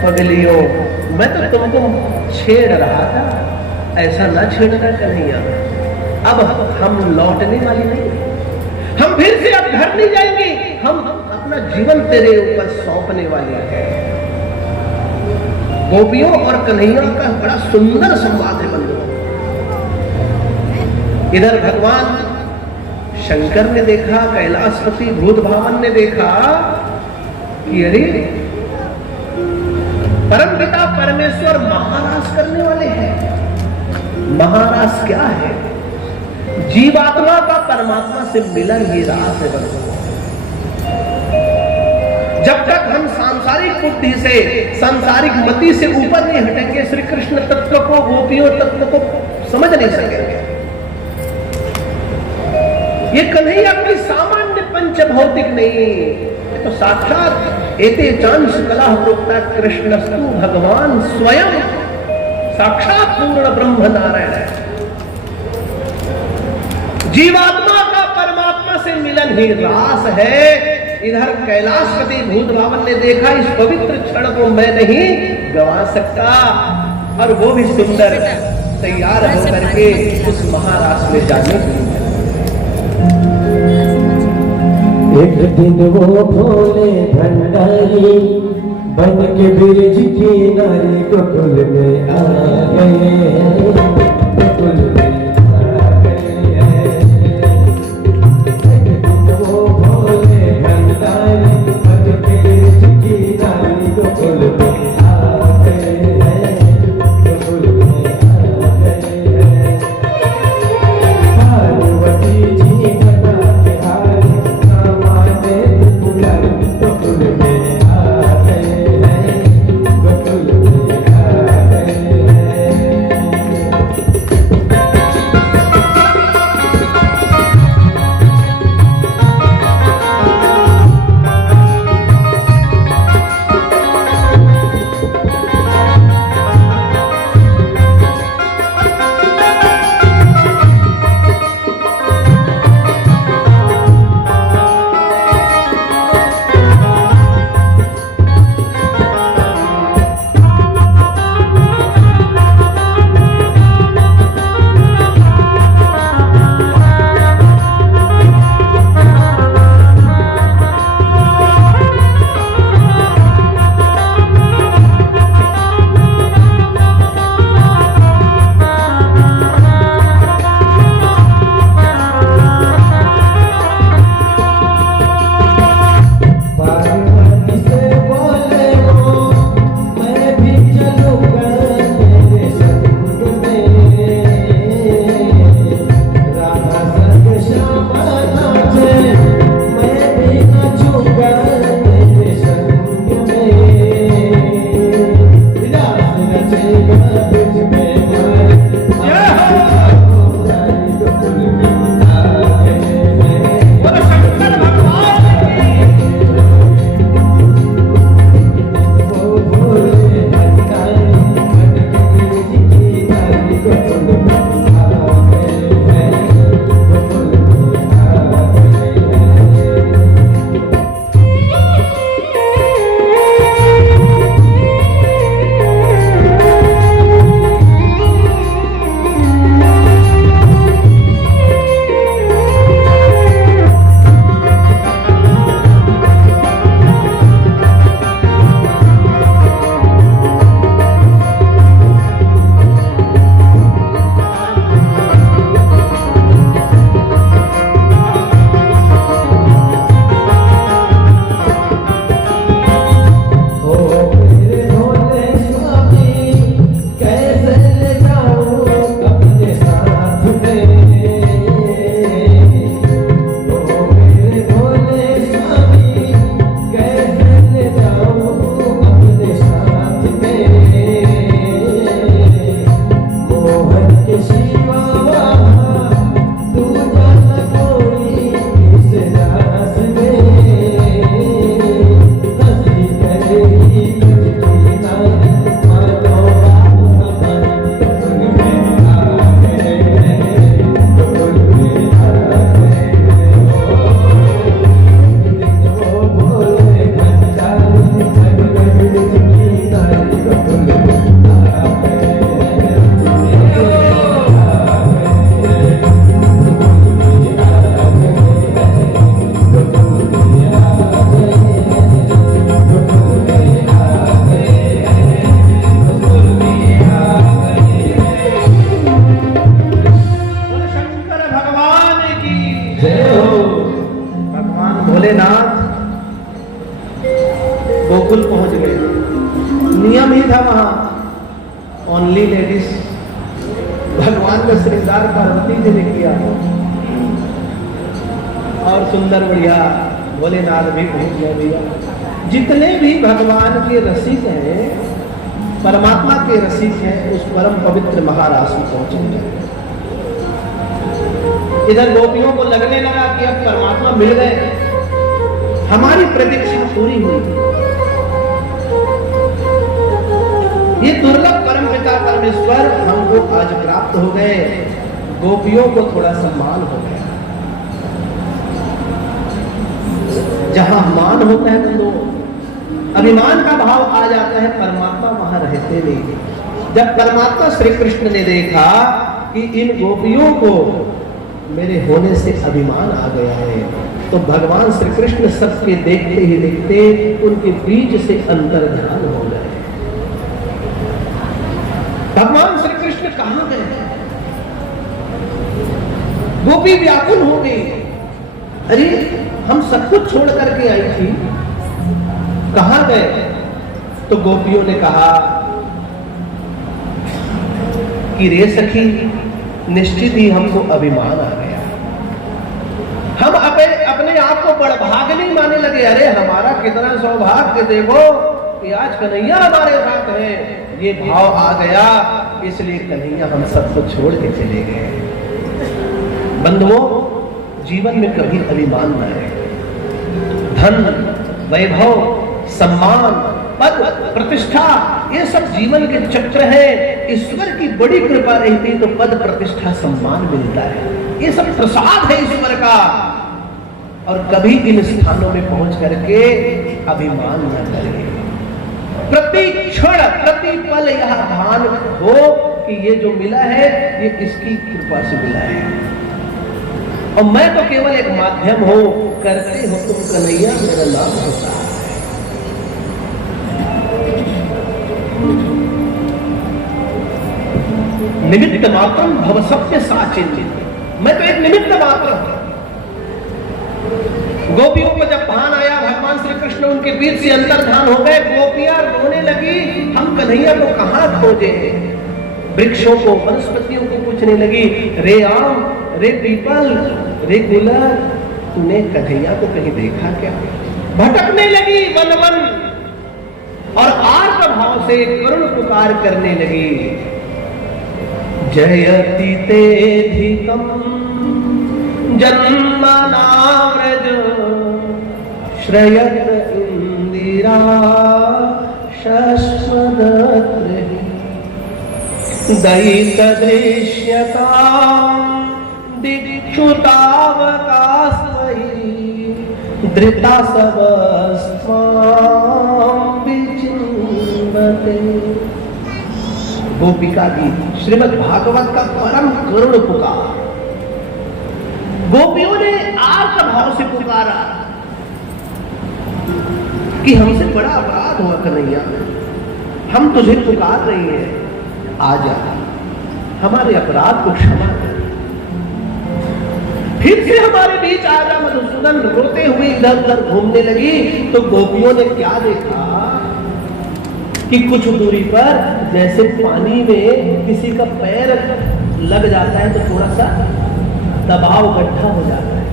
पगलियो मैं तो तुमको छेड़ रहा था, ऐसा ना छेड़ना कन्हैया। अब हम लौटने वाली नहीं, हम फिर से अब घर नहीं जाएंगे, हम अपना जीवन तेरे ऊपर सौंपने वाले हैं। गोपियों और कन्हैया का बड़ा सुंदर संवाद है बंधुओं। इधर भगवान शंकर ने देखा, कैलाशपति भूत भावन ने देखा कि अरे परमपिता परमेश्वर महाराज करने वाले हैं। महाराज क्या है? जीवात्मा का परमात्मा से मिलन ही रास है बंधुओं। जब तक हम सांसारिक बुद्धि से, सांसारिक मति से ऊपर नहीं हटेंगे, श्री कृष्ण तत्व को, गोपियों तत्व को समझ नहीं सकेंगे। ये कन्हैया कोई सामान्य पंचभौतिक नहीं, ये तो साक्षात एते चांस कला प्रोक्ता कृष्णस्तु भगवान स्वयं साक्षात पूर्ण ब्रह्म नारायण है। जीवात्मा का परमात्मा से मिलन ही रास है। इधर कैलाशपति भूत भावन ने देखा इस पवित्र क्षण को मैं नहीं गवा सकता, और वो भी सुंदर तैयार होकर के उस महाराज में जाने के लिए। एक दिन वो भोले भंडारी बन के ब्रिज की नारी गोकुल में आ गए, गोकुल में आ गए। एक दिन वो भोले भंडारी बन के ब्रिज की नारी गोकुल में आ गए, गोकुल में आ गए। पार्वती जी बना के हारी नियम ही था वहां, ओनली लेडीज। भगवान का श्रृंगार पार्वती जी ने किया और सुंदर बढ़िया भोलेनाथ भी पहुंच गए भैया। जितने भी भगवान के रसिक हैं, परमात्मा के रसिक हैं, उस परम पवित्र महाराज में पहुंचेंगे। इधर गोपियों को लगने लगा कि अब परमात्मा मिल गए, हमारी प्रतीक्षा पूरी हुई। ये दुर्लभ परमपिता परमेश्वर हमको आज प्राप्त हो गए। गोपियों को थोड़ा सम्मान हो गया। जहां मान होता है तो अभिमान का भाव आ जाता है, परमात्मा वहां रहते नहीं। जब परमात्मा श्री कृष्ण ने देखा कि इन गोपियों को मेरे होने से अभिमान आ गया है, तो भगवान श्री कृष्ण सबके देखते ही देखते उनके बीच से अंतर्ध्यान हो गए। भगवान श्री कृष्ण कहां गए? गोपी व्याकुल हो गई। अरे हम सब कुछ छोड़ करके आई थी, कहां गए? तो गोपियों ने कहा कि रे सखी, निश्चित ही हमको अभिमान आ गया। हम अपने आप को बड़भाग्य मानने लगे। अरे हमारा कितना सौभाग्य, देखो कि आज कन्हैया हमारे साथ है, ये भाव आ गया, इसलिए कन्हैया हम सबको छोड़ के चले गए। बंधुओं, जीवन में कभी अभिमान न है। धन, वैभव, सम्मान, पद, प्रतिष्ठा, ये सब जीवन के चक्र है। ईश्वर की बड़ी कृपा रहती तो पद, प्रतिष्ठा, सम्मान मिलता है। ये सब प्रसाद है ईश्वर का। और कभी इन स्थानों में पहुंच करके अभिमान न करें। प्रति क्षण, प्रति पल यह भान हो कि ये जो मिला है ये इसकी कृपा से मिला है, और मैं तो केवल एक माध्यम हूं। करते हो तुम कन्हैया, मेरा नाम होता है। निमित्त मात्रम भव सत्य साचिन, मैं तो एक निमित्त मात्र हूं। गोपियों को जब भान आया, भगवान श्री कृष्ण उनके बीच से अंतर्धान हो गए। गोपियां रोने लगी, हम कन्हैया को कहां खोजे? वृक्षों को, वनस्पतियों को पूछने लगी, रे आम, रे पीपल, रे गुलर, तूने कन्हैया को कहीं देखा क्या? भटकने लगी वन वन और आर्त भाव से करुण पुकार करने लगी। जयति तेधिकम जन्मनाव्रज श्रयत इंदिरा शश्वदत्रे दयित दृश्यता दिक्षुतावकास्मयी धृता सबस्त्वां विचिन्वते। गोपिका गीत, श्रीमद् भागवत का परम करुण पुकार। गोपियों ने आर्त भाव से पुकारा कि हमसे बड़ा अपराध हुआ कन्हैया, हम तुझे पुकार रही हैं, आजा, हमारे अपराध को क्षमा कर, फिर से हमारे बीच आजा मधुसूदन। रोते हुए इधर उधर घूमने लगी तो गोपियों ने क्या देखा कि कुछ दूरी पर जैसे पानी में किसी का पैर लग जाता है तो थोड़ा सा दबाव इकट्ठा हो जाता है।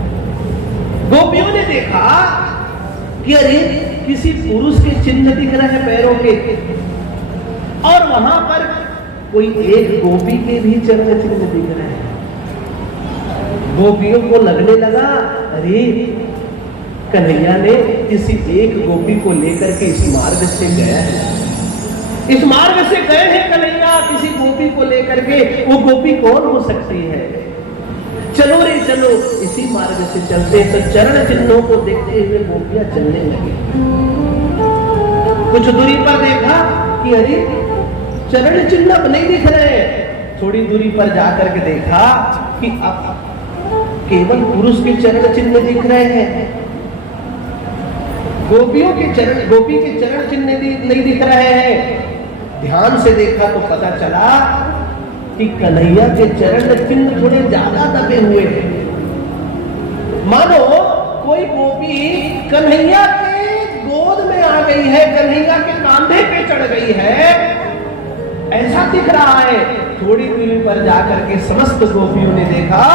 गोपियों ने देखा कि अरे किसी पुरुष के चिन्ह दिख रहे हैं पैरों के, और वहां पर कोई एक गोपी के भी चरण चिन्ह दिख रहे हैं। गोपियों को लगने लगा अरे कन्हैया ने किसी एक गोपी को लेकर के इस मार्ग से गया है, इस मार्ग से गए हैं कन्हैया किसी गोपी को लेकर के। वो गोपी कौन हो सकती है? चलो रे चलो, इसी मार्ग से चलते। तो चरण चिन्हों को देखते हुए गोपियां चलने लगी। कुछ दूरी पर देखा कि अरे चरण चिन्ह अब नहीं दिख रहे। थोड़ी दूरी पर जाकर के देखा कि अब केवल पुरुष के चरण चिन्ह दिख रहे हैं, गोपियों के चरण, गोपी के चरण चिन्ह नहीं दिख रहे हैं। ध्यान से देखा तो पता चला कि कन्हैया के चरण चिन्ह थोड़े ज्यादा दबे हुए हैं, मानो कोई गोपी कन्हैया के गोद में आ गई है, कन्हैया के कांधे पे चढ़ गई है। दिख रहा है। थोड़ी दूरी पर जाकर के समस्त गोपियों ने देखा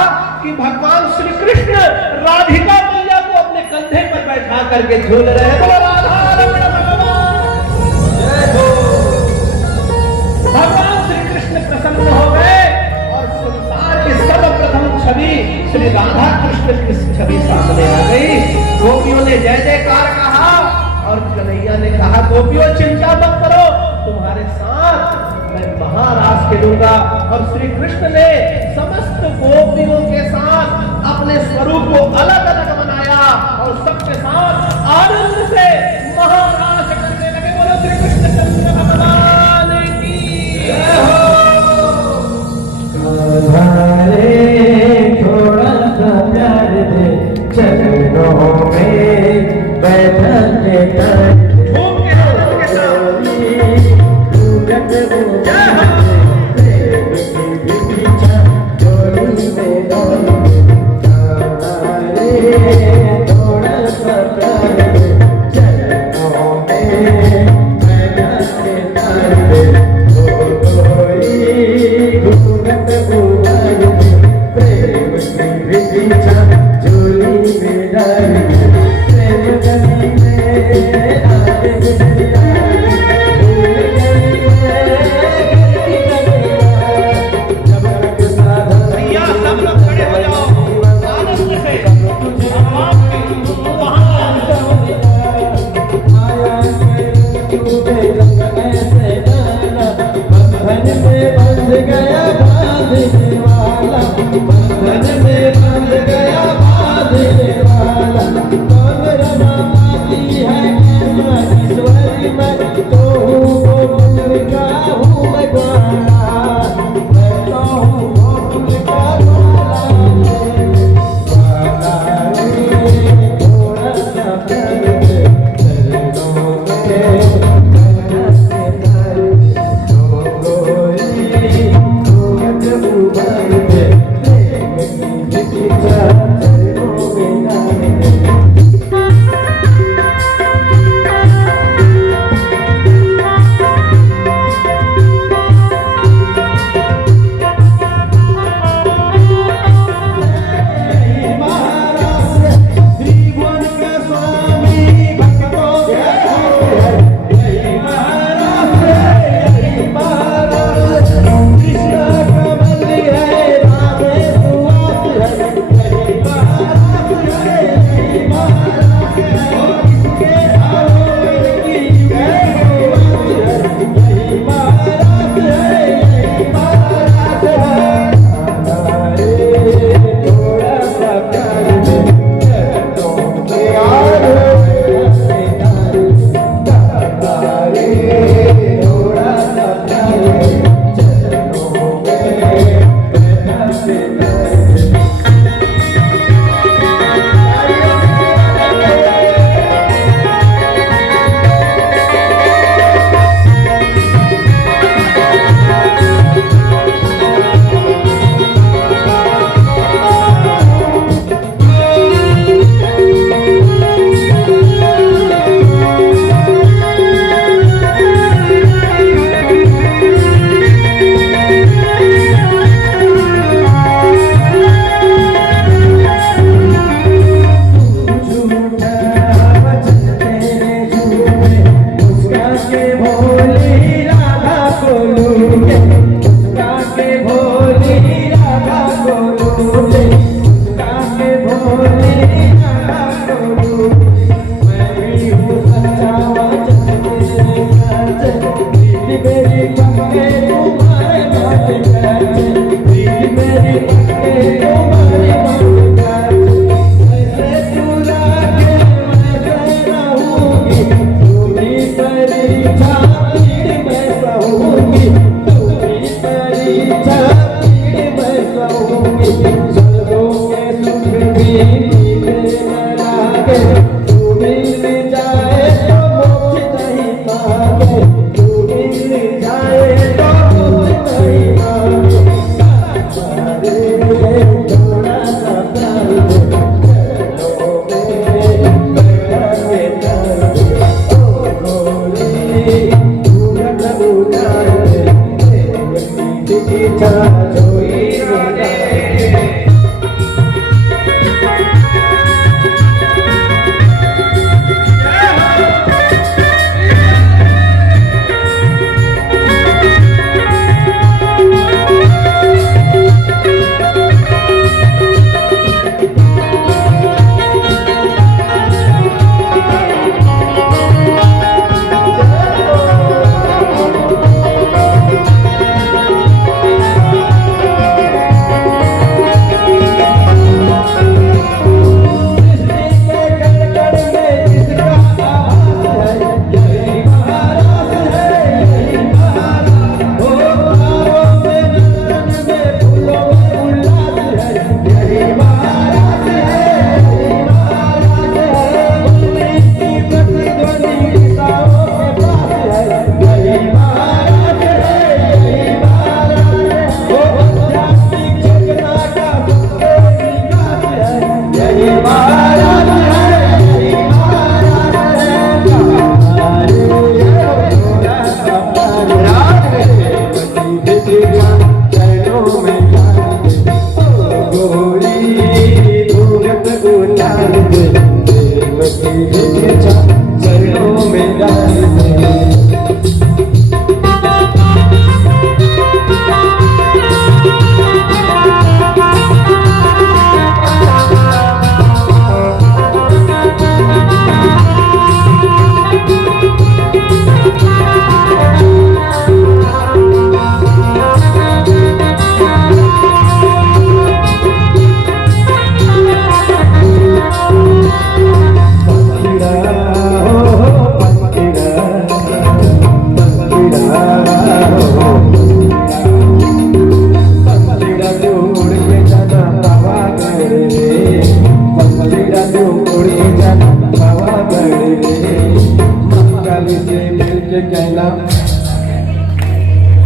कि भगवान श्री कृष्ण राधिका मैया को अपने कंधे पर बैठा करके झूल रहे हैं। बोलो राधा रमण भगवान जय हो। भगवान श्री कृष्ण प्रसन्न हो गए और संसार की सर्वप्रथम छवि श्री राधा कृष्ण की छवि सामने आ गई। गोपियों ने जय जयकार कहा और कन्हैया ने कहा गोपियों चिंता मत करो, तुम्हारे साथ मैं महाराज खेलूंगा। और श्री कृष्ण ने समस्त गोपियों के साथ अपने स्वरूप को अलग अलग बनाया और सबके साथ आनंद से महाराज करने लगे। बोलो श्री कृष्ण चंद्र भगवान की जय हो। आधारे थोड़ा सा प्यार दे चरणों में बैठक कर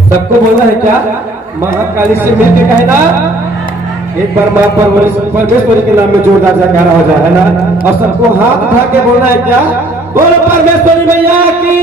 सबको बोलना है क्या? महाकाली से मिलके कहना एक बार माँ परमेश्वरी के नाम में जोरदार जयकारा हो जाए, है ना? और सबको हाथ उठा के बोलना है क्या? बोलो परमेश्वरी मैया की।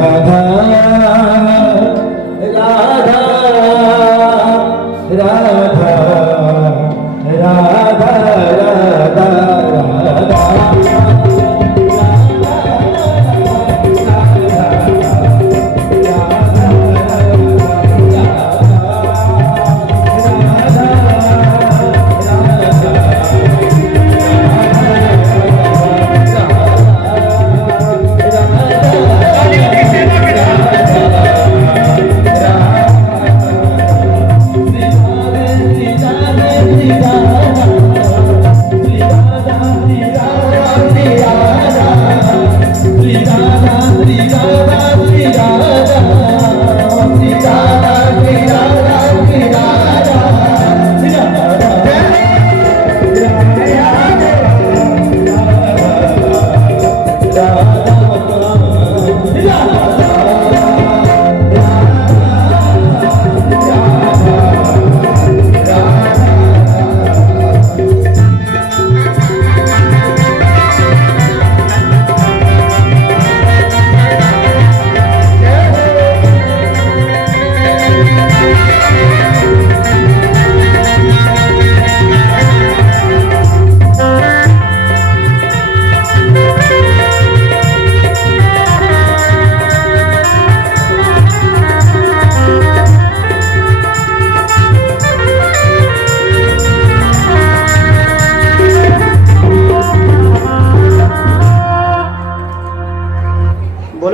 राधा राधा राधा राधा राधा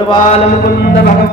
बाल